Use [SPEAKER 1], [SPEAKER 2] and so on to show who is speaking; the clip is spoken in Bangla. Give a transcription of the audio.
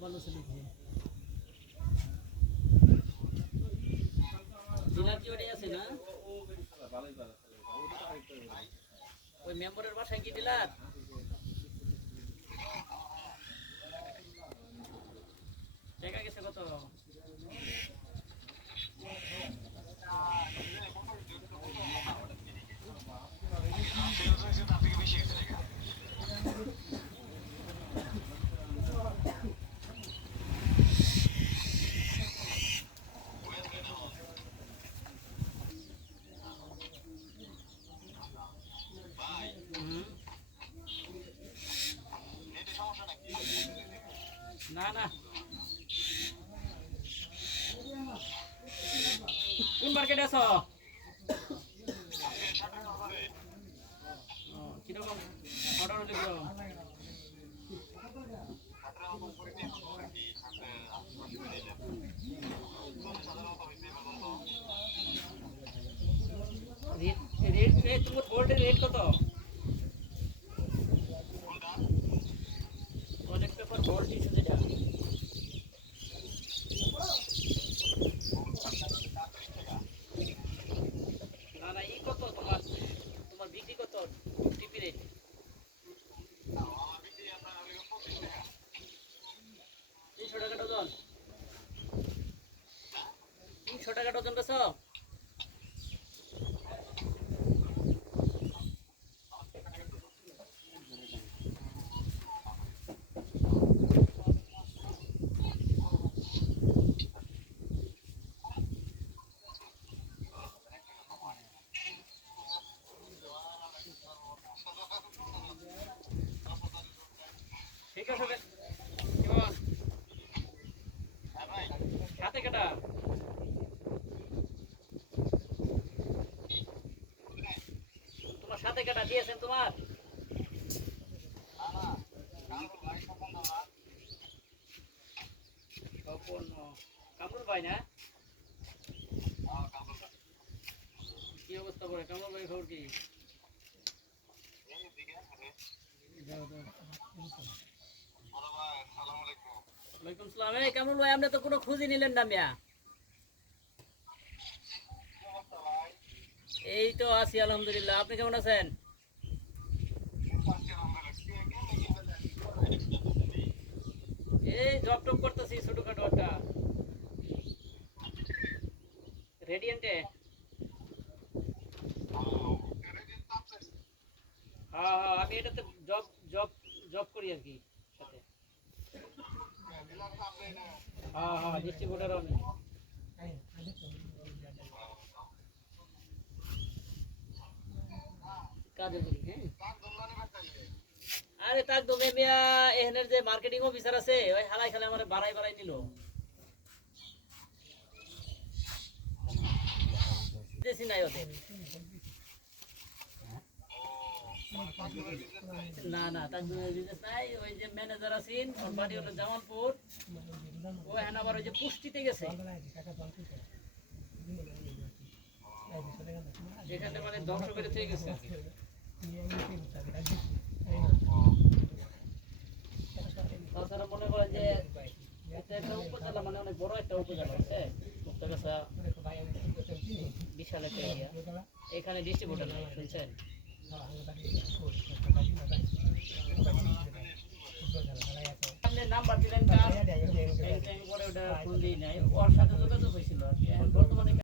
[SPEAKER 1] ভালো ছেলে আছে না? ওই মেম্বারের বাসায় কি ডিলার টাকা গেছে কত হুম। না না কোন মার্কেটে আছো কীরকম অর্ডার হলে কীরকম রেট রেট তোমার গোল্ডের রেট কত প্রজেক্ট পেপার গোল্ড টিস্যু যেটা না না ই কত তোমার তোমার বিক্রি কত টিপি রেট তিনশো টাকা ডজন বেছ ঠিক আছে রে। কেমন হাতে কাটা তোমার সাথে কাটা দিয়েছেন তোমার না কি অবস্থা পড়ে কামরুল ভাই খবর কি। ওয়ালাইকুম ভাই? আপনি তো কোনো খুঁজই নিলেন না মিয়া। এই তো আছি, আলহামদুলিল্লাহ। আপনি কেমন আছেন? এই জব টপ করতেছি, ছোটখাটো একটা। রেডিয়েন্টে হ্যাঁ হ্যাঁ আমি এটাতে জব জব জব করি আর কি, সাথে। হ্যাঁ আরে তাক দমে মিয়া এখানের যে মার্কেটিং অফিসার আছে, ওই হালাই খালে আমার বাড়াই বাড়াই নিল। দেশি নাই ওদের না না বিজনেস নাই, ওই যে ম্যানেজার আছেন, ওর বাড়ি হলো জামালপুর। ও এখন আবার ওই যে পুষ্টিতে গেছে। এখানে মানে তাছাড়া মনে যে একটা উপজেলা মানে অনেক বড় একটা উপজেলা বিশাল একটা এরিয়া এখানে ডিস্ট্রিবিউটার শুনছেন? নাম্বার দিলেন কার পরে ওটা ফোন দিই নাই ওর সাথে যোগাযোগ হয়েছিল আর কি। বর্তমানে